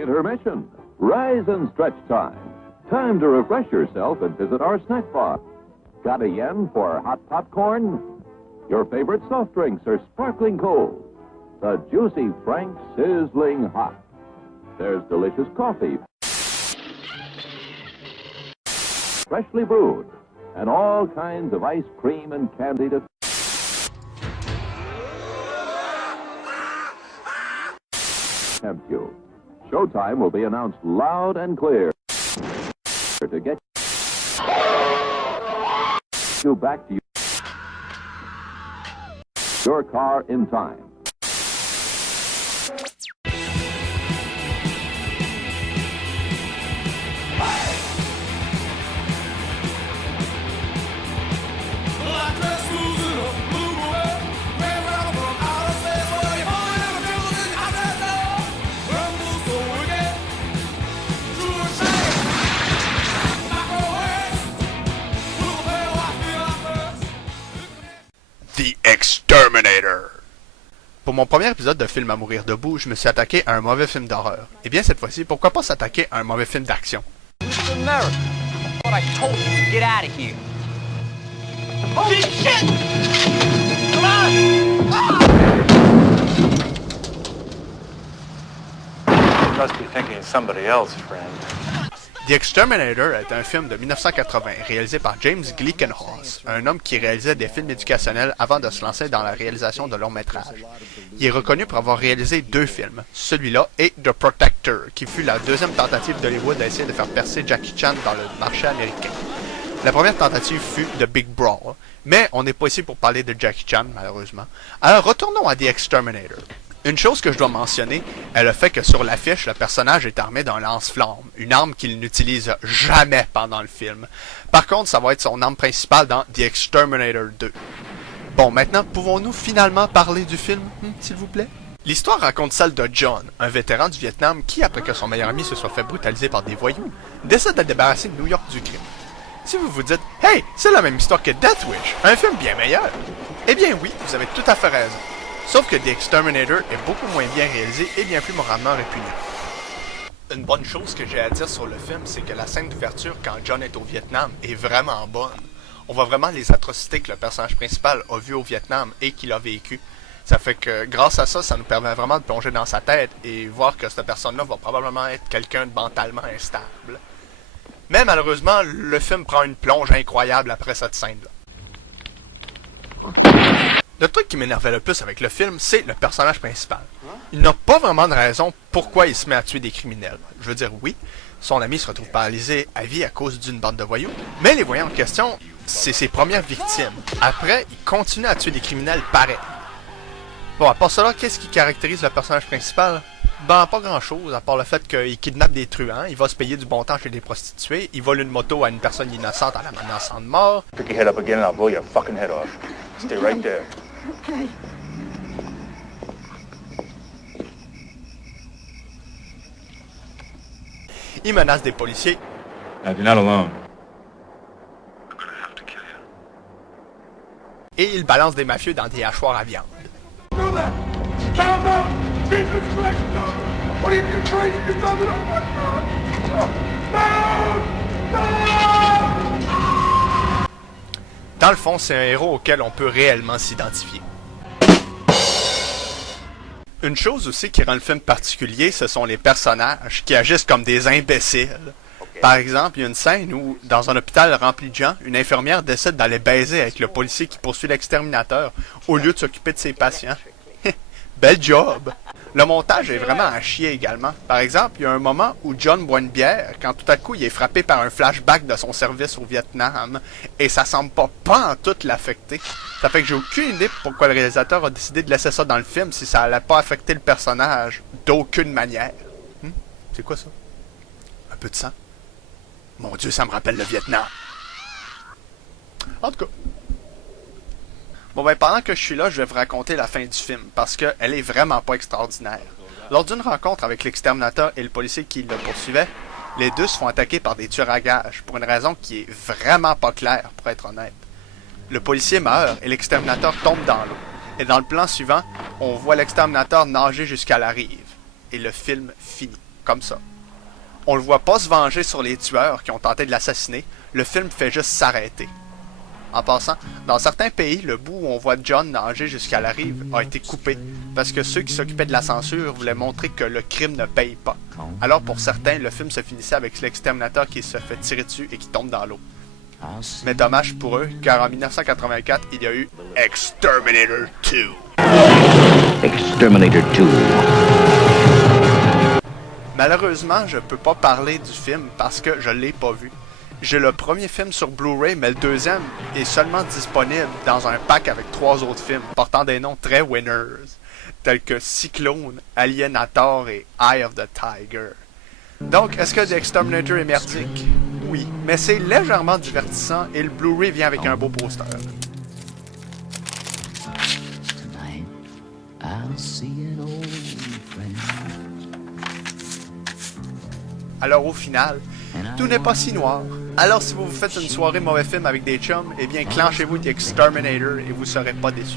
Intermission. Rise and stretch time. Time to refresh yourself and visit our snack bar. Got a yen for hot popcorn? Your favorite soft drinks are sparkling cold. The juicy Frank sizzling hot. There's delicious coffee. Freshly brewed. And all kinds of ice cream and candy to tempt you. Showtime will be announced loud and clear to get you back to your car in time. The Exterminator. Pour mon premier épisode de film à mourir debout, je me suis attaqué à un mauvais film d'horreur. Et bien cette fois-ci, pourquoi pas s'attaquer à un mauvais film d'action? The Exterminator est un film de 1980 réalisé par James Glickenhaus, un homme qui réalisait des films éducationnels avant de se lancer dans la réalisation de longs métrages. Il est reconnu pour avoir réalisé 2 films, celui-là et The Protector, qui fut la deuxième tentative d'Hollywood d'essayer de faire percer Jackie Chan dans le marché américain. La première tentative fut The Big Brawl, mais on n'est pas ici pour parler de Jackie Chan, malheureusement. Alors retournons à The Exterminator. Une chose que je dois mentionner est le fait que sur l'affiche, le personnage est armé d'un lance-flamme, une arme qu'il n'utilise jamais pendant le film. Par contre, ça va être son arme principale dans The Exterminator 2. Bon, maintenant, pouvons-nous finalement parler du film, s'il vous plaît? L'histoire raconte celle de John, un vétéran du Vietnam qui, après que son meilleur ami se soit fait brutaliser par des voyous, décide de débarrasser New York du crime. Si vous vous dites « Hey, c'est la même histoire que Death Wish, un film bien meilleur », eh bien oui, vous avez tout à fait raison. Sauf que The Exterminator est beaucoup moins bien réalisé et bien plus moralement répugnant. Une bonne chose que j'ai à dire sur le film, c'est que la scène d'ouverture quand John est au Vietnam est vraiment bonne. On voit vraiment les atrocités que le personnage principal a vues au Vietnam et qu'il a vécu. Ça fait que grâce à ça, ça nous permet vraiment de plonger dans sa tête et voir que cette personne-là va probablement être quelqu'un de mentalement instable. Mais malheureusement, le film prend une plonge incroyable après cette scène-là. Le truc qui m'énervait le plus avec le film, c'est le personnage principal. Il n'a pas vraiment de raison pourquoi il se met à tuer des criminels. Je veux dire, oui, son ami se retrouve paralysé à vie à cause d'une bande de voyous, mais les voyants en question, c'est ses premières victimes. Après, il continue à tuer des criminels pareils. Bon, à part cela, qu'est-ce qui caractérise le personnage principal? Ben, pas grand-chose, à part le fait qu'il kidnappe des truands, il va se payer du bon temps chez des prostituées, il vole une moto à une personne innocente en la menaçant de mort. Pick your head up again and I'll blow your fucking head off. Stay right there. Okay. Il menace des policiers. You're not alone. Et il balance des mafieux dans des hachoirs à viande. Dans le fond, c'est un héros auquel on peut réellement s'identifier. Une chose aussi qui rend le film particulier, ce sont les personnages qui agissent comme des imbéciles. Par exemple, il y a une scène où, dans un hôpital rempli de gens, une infirmière décide d'aller baiser avec le policier qui poursuit l'exterminateur au lieu de s'occuper de ses patients. Bel job! Le montage est vraiment à chier également. Par exemple, il y a un moment où John boit une bière quand tout à coup il est frappé par un flashback de son service au Vietnam et ça semble pas en tout l'affecter. Ça fait que j'ai aucune idée pourquoi le réalisateur a décidé de laisser ça dans le film si ça allait pas affecter le personnage d'aucune manière. C'est quoi ça? Un peu de sang? Mon Dieu, ça me rappelle le Vietnam. En tout cas. Bon ben, pendant que je suis là, je vais vous raconter la fin du film, parce qu'elle est vraiment pas extraordinaire. Lors d'une rencontre avec l'exterminateur et le policier qui le poursuivait, les deux se font attaquer par des tueurs à gages, pour une raison qui est vraiment pas claire, pour être honnête. Le policier meurt et l'exterminateur tombe dans l'eau. Et dans le plan suivant, on voit l'exterminateur nager jusqu'à la rive. Et le film finit. comme ça. On le voit pas se venger sur les tueurs qui ont tenté de l'assassiner, le film fait juste s'arrêter. En passant, dans certains pays, le bout où on voit John nager jusqu'à la rive a été coupé, parce que ceux qui s'occupaient de la censure voulaient montrer que le crime ne paye pas. Alors pour certains, le film se finissait avec l'exterminateur qui se fait tirer dessus et qui tombe dans l'eau. Mais dommage pour eux, car en 1984, il y a eu Exterminator 2. Exterminator 2. Malheureusement, je peux pas parler du film parce que je l'ai pas vu. J'ai le premier film sur Blu-ray, mais le deuxième est seulement disponible dans un pack avec 3 autres films portant des noms très winners, tels que Cyclone, Alienator et Eye of the Tiger. Donc, est-ce que The Exterminator est merdique? Oui, mais c'est légèrement divertissant et le Blu-ray vient avec un beau poster. Tonight, I'll see an old friend. Alors au final, tout n'est pas si noir. Alors si vous vous faites une soirée mauvais film avec des chums, eh bien clenchez-vous The Exterminator et vous serez pas déçus.